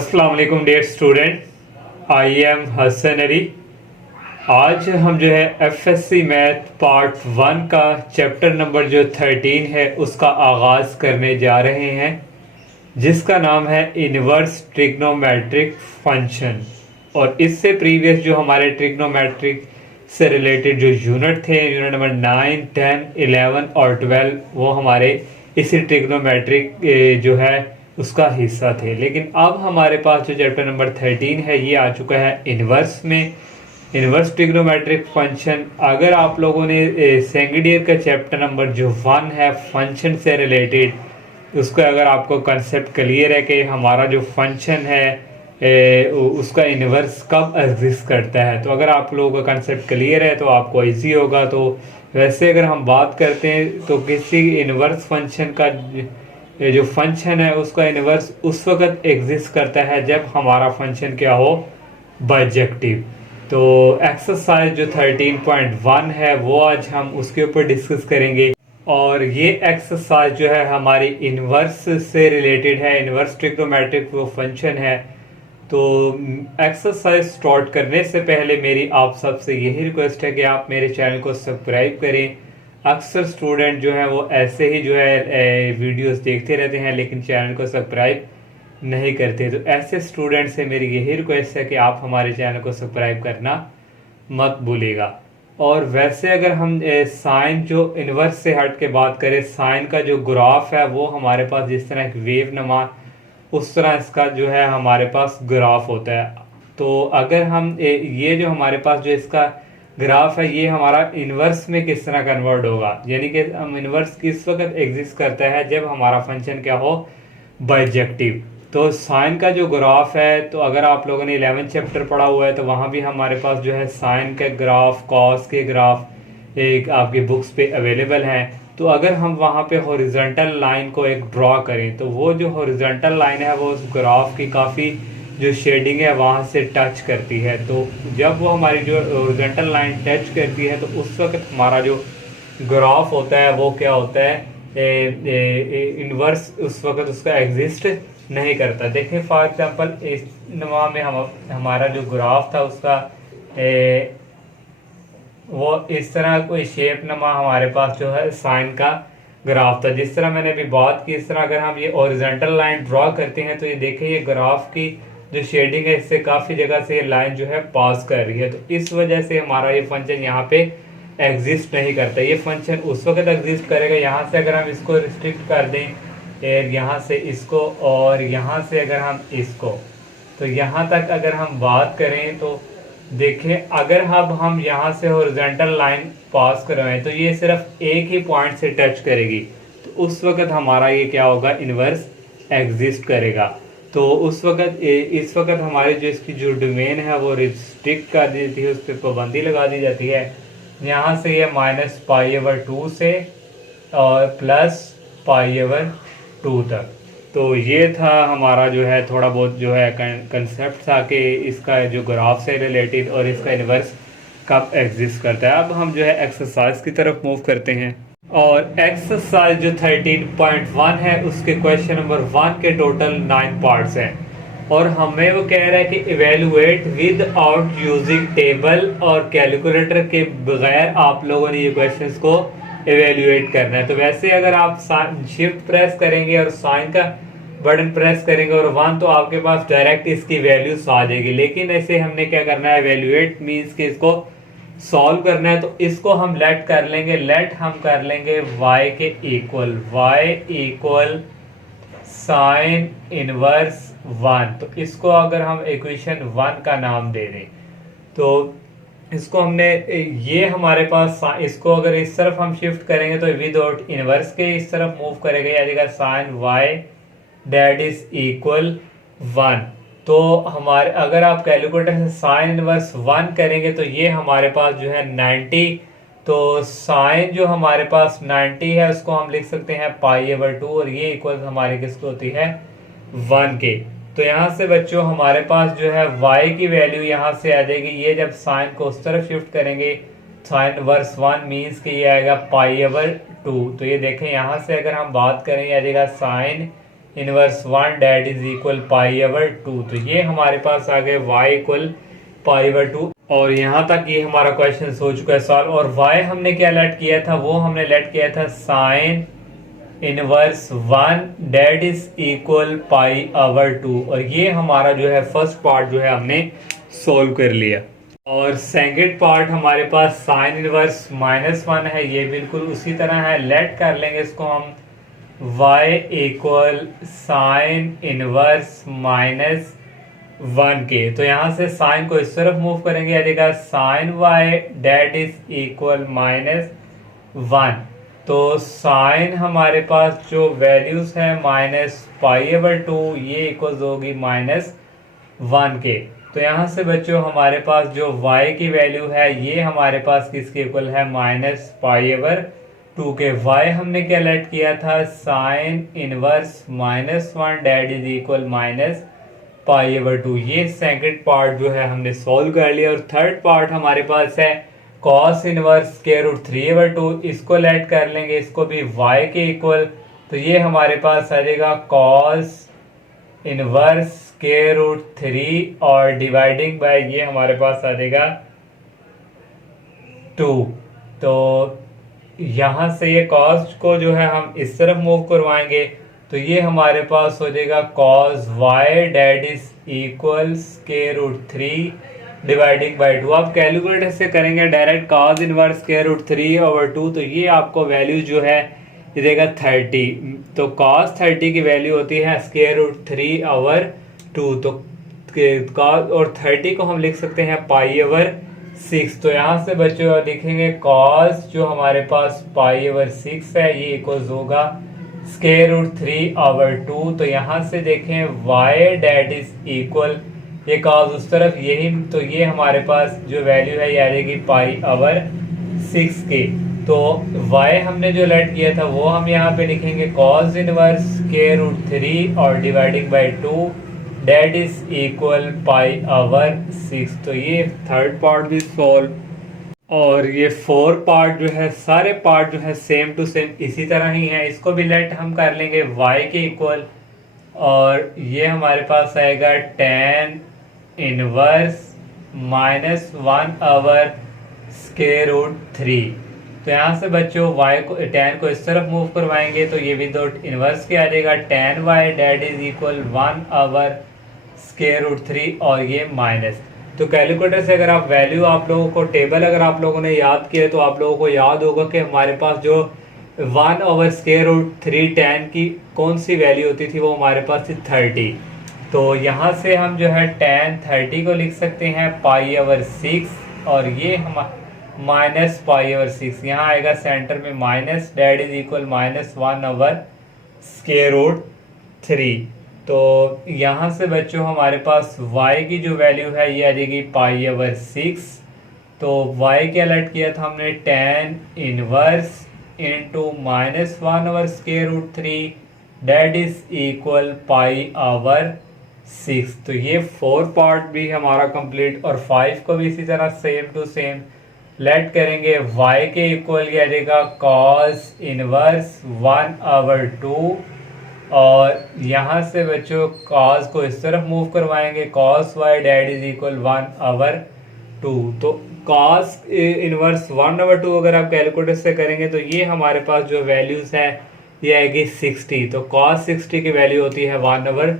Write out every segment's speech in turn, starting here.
अस्सलाम वालेकुम dear student, I am Hasan Ali. आज हम जो है एफएससी मैथ पार्ट 1 का चैप्टर नंबर जो 13 है उसका आगाज़ करने जा रहे हैं, जिसका नाम है इनवर्स ट्रिग्नोमेट्रिक फंक्शन। और इससे प्रीवियस जो हमारे ट्रिग्नोमेट्रिक से रिलेटेड जो यूनिट थे, यूनिट नंबर 9, 10, 11 और 12, वो हमारे इसी ट्रिग्नोमेट्रिक जो है उसका हिस्सा थे। लेकिन अब हमारे पास जो चैप्टर नंबर 13 है ये आ चुका है इनवर्स में, इनवर्स ट्रिग्नोमेट्रिक फंक्शन। अगर आप लोगों ने सेकंड ईयर का चैप्टर नंबर जो 1 है फंक्शन से रिलेटेड, उसका अगर आपको कंसेप्ट क्लियर है कि हमारा जो फंक्शन है उसका इनवर्स कब एग्जिस्ट करता है, तो अगर आप लोगों का कंसेप्ट क्लियर है तो आपको इजी होगा। तो वैसे अगर हम बात करते हैं तो किसी इनवर्स फंक्शन का जो फंक्शन है उसका इनवर्स उस वक्त एग्जिस्ट करता है जब हमारा फंक्शन क्या हो, बाइजेक्टिव। तो एक्सरसाइज जो 13.1 है वो आज हम उसके ऊपर डिस्कस करेंगे। और ये एक्सरसाइज जो है हमारी इनवर्स से रिलेटेड है, इनवर्स ट्रिग्नोमेट्रिक वो फंक्शन है। तो एक्सरसाइज स्टार्ट करने से पहले मेरी आप सबसे यही रिक्वेस्ट है कि आप मेरे चैनल को सब्सक्राइब करें। अक्सर स्टूडेंट जो है वो ऐसे ही जो है वीडियोस देखते रहते हैं लेकिन चैनल को सब्सक्राइब नहीं करते। तो ऐसे स्टूडेंट से मेरी यही रिक्वेस्ट है कि आप हमारे चैनल को सब्सक्राइब करना मत भूलिएगा। और वैसे अगर हम साइन जो इनवर्स से हट के बात करें, साइन का जो ग्राफ है वो हमारे पास जिस तरह एक वेव नमा उस तरह इसका जो है हमारे पास ग्राफ होता है। तो अगर हम ये जो हमारे पास जो इसका ग्राफ है ये हमारा इनवर्स में किस तरह कन्वर्ट होगा, यानी कि हम इनवर्स किस वक्त एग्जिस्ट करता है जब हमारा फंक्शन क्या हो, बाइजेक्टिव। तो साइन का जो ग्राफ है, तो अगर आप लोगों ने 11 चैप्टर पढ़ा हुआ है तो वहाँ भी हमारे पास जो है साइन के ग्राफ, कॉस के ग्राफ एक आपकी बुक्स पे अवेलेबल है। तो अगर हम वहाँ पे हॉरिजॉन्टल लाइन को एक ड्रॉ करें तो वो जो हॉरिजॉन्टल लाइन है वो उस ग्राफ की काफ़ी जो शेडिंग है वहाँ से टच करती है। तो जब वो हमारी जो हॉरिजॉन्टल लाइन टच करती है तो उस वक्त हमारा जो ग्राफ होता है वो क्या होता है, इनवर्स उस वक्त उसका एग्जिस्ट नहीं करता। देखें फॉर एग्जांपल इस नवा में हमारा जो ग्राफ था उसका वो इस तरह कोई शेप नमा हमारे पास जो है साइन का ग्राफ था। जिस तरह मैंने अभी बात की, इस तरह अगर हम ये हॉरिजॉन्टल लाइन ड्रॉ करते हैं तो ये देखें ये ग्राफ की जो शेडिंग है इससे काफ़ी जगह से ये लाइन जो है पास कर रही है। तो इस वजह से हमारा ये फंक्शन यहाँ पे एग्जिस्ट नहीं करता। ये फंक्शन उस वक्त एग्जिस्ट करेगा यहाँ से अगर हम इसको रिस्ट्रिक्ट कर दें, यहाँ से इसको और यहाँ से अगर हम इसको, तो यहाँ तक अगर हम बात करें तो देखें अगर अब हम यहाँ से हॉरिजॉन्टल लाइन पास करवाएं तो ये सिर्फ एक ही पॉइंट से टच करेगी, तो उस वक्त हमारा ये क्या होगा, इनवर्स एग्जिस्ट करेगा। तो उस वक्त इस वक्त हमारे जो इसकी जो डोमेन है वो रिस्ट्रिक्ट कर दी जाती है, उस पर पाबंदी लगा दी जाती है। यहाँ से ये -π/2 से और +π/2 तक। तो ये था हमारा जो है थोड़ा बहुत जो है कंसेप्ट था कि इसका जो ग्राफ से रिलेटेड और इसका इनवर्स कब एग्जिस्ट करता है। अब हम जो है एक्सरसाइज की तरफ मूव करते हैं। और एक्सरसाइज जो 13.1 है उसके क्वेश्चन नंबर 1 के टोटल 9 पार्ट्स हैं और हमें वो कह रहा है कि evaluate with out using table और कैलकुलेटर के बगैर आप लोगों ने ये क्वेश्चंस को इवेल्युएट करना है। तो वैसे अगर आप शिफ्ट प्रेस करेंगे और साइन का बटन प्रेस करेंगे और 1 तो आपके पास डायरेक्ट इसकी वैल्यूज आ जाएगी। लेकिन ऐसे हमने क्या करना है, इवेल्युएट मीन्स कि इसको सॉल्व करना है। तो इसको हम लेट कर लेंगे, लेट हम कर लेंगे y के equal, y equal sine inverse 1। तो इसको अगर हम इक्वेशन 1 का नाम दे दें तो इसको हमने ये हमारे पास इसको अगर इस तरफ हम शिफ्ट करेंगे तो विदाउट इनवर्स के इस तरफ मूव करेगा, यानी sine y that is equal 1। तो हमारे अगर आप कैलकुलेटर से साइन इनवर्स 1 करेंगे तो ये हमारे पास जो है 90। तो साइन जो हमारे पास 90 है उसको हम लिख सकते हैं π/2 और ये इक्वल हमारे किसको होती है, 1 के। तो यहाँ से बच्चों हमारे पास जो है y की वैल्यू यहाँ से आ जाएगी। ये जब साइन को उस तरफ शिफ्ट करेंगे साइन इनवर्स 1 मीन्स कि ये आएगा π/2। तो ये देखें यहाँ से अगर हम बात करें आ जाएगा sine inverse 1 that is equal pi over 2। तो ये हमारे पास आ गए y इक्वल पाई ओवर 2। और यहाँ तक ये हमारा क्वेश्चन हो चुका है सॉल्व। और y हमने क्या लेट किया था, वो हमने लेट किया था sine inverse 1 that is equal pi over 2। और ये हमारा जो है फर्स्ट पार्ट जो है हमने सोल्व कर लिया। और सेकंड पार्ट हमारे पास साइन इनवर्स -1 है, ये बिल्कुल उसी तरह है। लेट कर लेंगे इसको हम y इक्वल साइन इनवर्स -1 के। तो यहाँ से साइन को इस तरफ मूव करेंगे, आ जाएगा sine y that is equal -1। तो साइन हमारे पास जो वैल्यूज है -पाई/2 ये इक्वल होगी -1 के। तो यहाँ से बच्चों हमारे पास जो y की वैल्यू है ये हमारे पास किसके इक्वल है, -पाई/2 के। y हमने क्या लेट किया था, sine inverse -1 that is equal -पाई/2। ये सेकंड पार्ट जो है हमने सॉल्व कर लिया। और थर्ड पार्ट हमारे पास है कॉस इनवर्स √3/2। इसको लेट कर लेंगे, इसको भी y के इक्वल। तो ये हमारे पास आ जाएगा कॉस इनवर्स √3 और डिवाइडिंग बाय ये हमारे पास आ जाएगा 2। तो यहाँ से ये कॉस को जो है हम इस तरफ मूव करवाएंगे, तो ये हमारे पास हो जाएगा cos y that is equal √3 dividing by 2। आप कैलकुलेटर से करेंगे डायरेक्ट कॉस इनवर्स √3/2, तो ये आपको वैल्यू जो है ये देगा 30। तो कॉस 30 की वैल्यू होती है √3/2। तो कॉस और 30 को हम लिख सकते हैं पाई/6। तो यहाँ से बच्चों लिखेंगे कॉस जो हमारे पास पाई/6 है ये इक्वल होगा √3/2। तो यहाँ से देखें y डेट इज इक्वल, ये कॉस उस तरफ यही, तो ये हमारे पास जो वैल्यू है ये आ जाएगी पाई/6 के। तो y हमने जो लेट किया था वो हम यहाँ पे लिखेंगे कॉस इनवर्स √3 और dividing by 2 that is equal पाई/6। तो ये थर्ड पार्ट भी सॉल्व। और ये 4 पार्ट जो है सारे पार्ट जो है सेम टू सेम इसी तरह ही है। इसको भी लेट हम कर लेंगे y के इक्वल। और ये हमारे पास आएगा tan इनवर्स -1/√3। तो यहाँ से बच्चों y को tan को इस तरफ मूव करवाएंगे, तो ये विदाउट इनवर्स के आ जाएगा tan y that is equal 1/√3 और ये माइनस। तो कैलकुलेटर से अगर आप वैल्यू आप लोगों को टेबल अगर आप लोगों ने याद किया तो आप लोगों को याद होगा कि हमारे पास जो 1/√3 tan की कौन सी वैल्यू होती थी, वो हमारे पास थी 30। तो यहाँ से हम जो है tan 30 को लिख सकते हैं पाई/6 और ये हम -पाई/6 यहाँ आएगा सेंटर में माइनस डेट इज इक्वल -1/√3। तो यहाँ से बच्चों हमारे पास y की जो वैल्यू है ये आ जाएगी पाई/6। तो y क्या लेट किया था हमने, tan inverse into -1/√3 that is equal पाई/6। तो ये 4 पार्ट भी हमारा कंप्लीट। और 5 को भी इसी तरह सेम टू सेम लेट करेंगे, y के इक्वल ये आ जाएगा कॉस इनवर्स 1/2। और यहाँ से बच्चों कॉस को इस तरफ मूव करवाएंगे, cos y that is equal 1/2। तो कॉस इनवर्स 1/2 अगर आप कैलकुलेटर से करेंगे तो ये हमारे पास जो वैल्यूज है ये आएगी 60। तो कॉस 60 की वैल्यू होती है 1/2।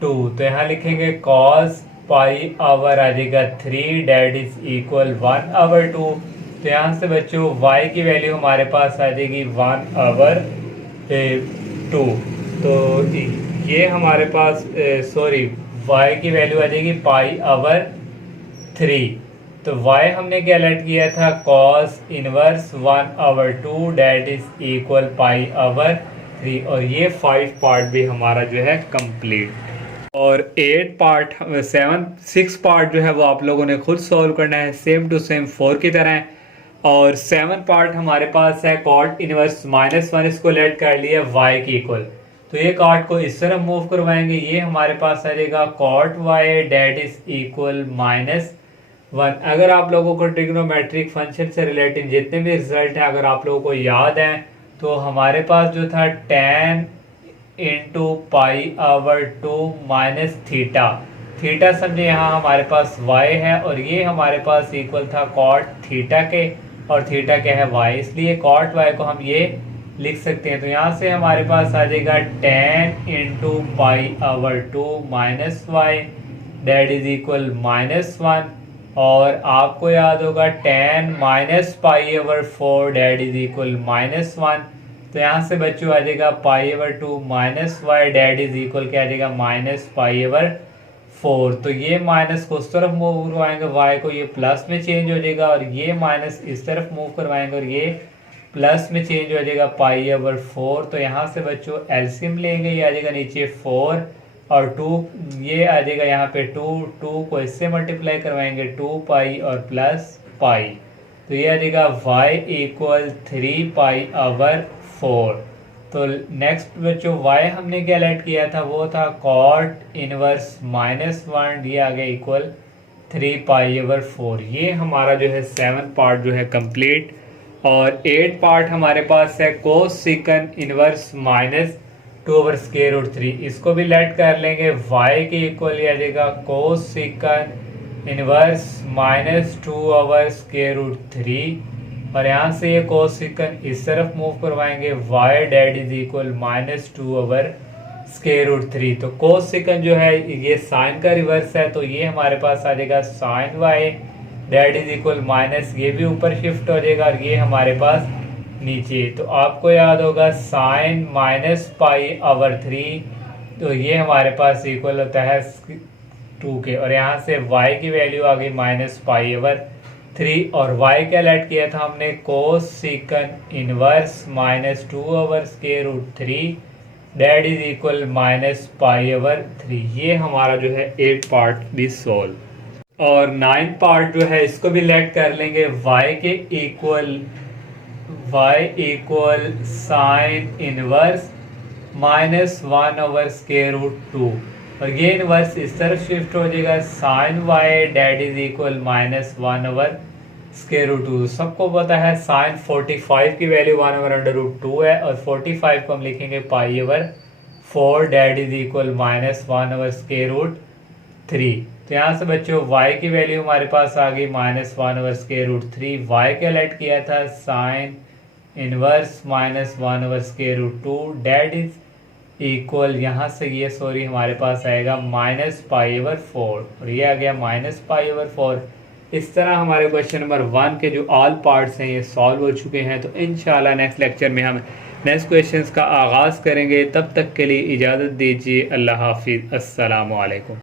तो यहाँ लिखेंगे कॉस पाई/आ जाएगा 3 डेट इज इक्वल 1/2। तो यहाँ से बच्चों y की वैल्यू हमारे पास आ जाएगी 1/2। तो ये हमारे पास y की वैल्यू आ जाएगी पाई/3। तो y हमने क्या लेट किया था, cos inverse 1/2 that is equal पाई/3। और ये 5 पार्ट भी हमारा जो है कंप्लीट। और 6 पार्ट जो है वो आप लोगों ने खुद सॉल्व करना है सेम टू सेम 4 की तरह। और 7 पार्ट हमारे पास है कॉट इनवर्स -1, इसको लेट कर लिया y की इक्वल। तो ये कॉट को इस तरफ मूव करवाएंगे, ये हमारे पास आ जाएगा cot y that is equal -1। अगर आप लोगों को ट्रिग्नोमेट्रिक फंक्शन से रिलेटेड जितने भी रिजल्ट हैं अगर आप लोगों को याद हैं, तो हमारे पास जो था tan into pi over 2 minus theta. Theta समझे यहाँ हमारे पास y है और ये हमारे पास इक्वल था कॉट थीटा के, और थीटा क्या है y, इसलिए कॉट y को हम ये लिख सकते हैं। तो यहाँ से हमारे पास आ जाएगा tan into pi over 2 minus Y that is equal -1, और आपको याद होगा tan minus pi over 4 that is equal -1। तो यहाँ से बच्चों आ जाएगा pi over 2 minus Y that is equal क्या आ जाएगा माइनस पाई आवर 4। तो ये माइनस को उस तरफ मूव करवाएंगे y को, ये प्लस में चेंज हो जाएगा, और ये माइनस इस तरफ मूव करवाएंगे और ये प्लस में चेंज हो जाएगा पाई ओवर 4। तो यहाँ से बच्चों एलसीएम लेंगे, ये आ जाएगा नीचे 4 और 2, ये आ जाएगा यहाँ पे 2 को इससे मल्टीप्लाई करवाएंगे 2 पाई और प्लस पाई। तो ये आ जाएगा y इक्वल 3 पाई ओवर 4। तो नेक्स्ट बच्चों y हमने क्या लेट किया था, वो था कॉट इनवर्स -1, ये आ गया इक्वल 3 पाई ओवर 4। ये हमारा जो है 7 पार्ट जो है कंप्लीट, और 8 पार्ट हमारे पास है कोस सीकन इनवर्स -2 ओवर स्क्वायर रूट 3। इसको भी लेट कर लेंगे, y के इक्वल आ जाएगा कोस सीकन इनवर्स -2 ओवर स्क्वायर रूट 3, और यहाँ से ये कोस सीकन इस तरफ मूव करवाएंगे y that is equal -2 over square root 3। तो कोस सीकन जो है ये साइन का रिवर्स है, तो ये हमारे पास आ जाएगा sine y that is equal minus, ये भी ऊपर शिफ्ट हो जाएगा और ये हमारे पास नीचे। तो आपको याद होगा साइन माइनस पाई ओवर 3, तो ये हमारे पास इक्वल होता है 2 के, और यहाँ से y की वैल्यू आ गई माइनस पाई ओवर 3, और y क्या लेट किया था हमने cosecant inverse -2 over square root 3 that is equal minus pi over 3। ये हमारा जो है 8 पार्ट भी सोल्व, और 9 पार्ट जो है इसको भी लेट कर लेंगे, y के equal sine inverse -1 over square root 2, और ये इनवर्स इस तरफ शिफ्ट हो जाएगा sine y that is equal -1 over square root 2। सबको पता है साइन 45 की वैल्यू 1 ओवर अंडर रूट 2 है, और 45 को हम लिखेंगे pi over 4 that is equal -1 over square root 3। तो यहाँ से बच्चों y की वैल्यू हमारे पास आ गई -1 ओवर स्क्वायर रूट 3। y क्या लेट किया था sine inverse -1 over square root 2 that is equal, यहाँ से ये सॉरी हमारे पास आएगा -पाई ओवर 4, और ये आ गया -पाई ओवर 4। इस तरह हमारे क्वेश्चन नंबर 1 के जो ऑल पार्ट्स हैं ये सॉल्व हो चुके हैं। तो इंशाल्लाह नेक्स्ट लेक्चर में हम नेक्स्ट क्वेश्चंस का आगाज़ करेंगे। तब तक के लिए इजाज़त दीजिए। अल्लाह हाफिज़। अस्सलामु अलैकुम।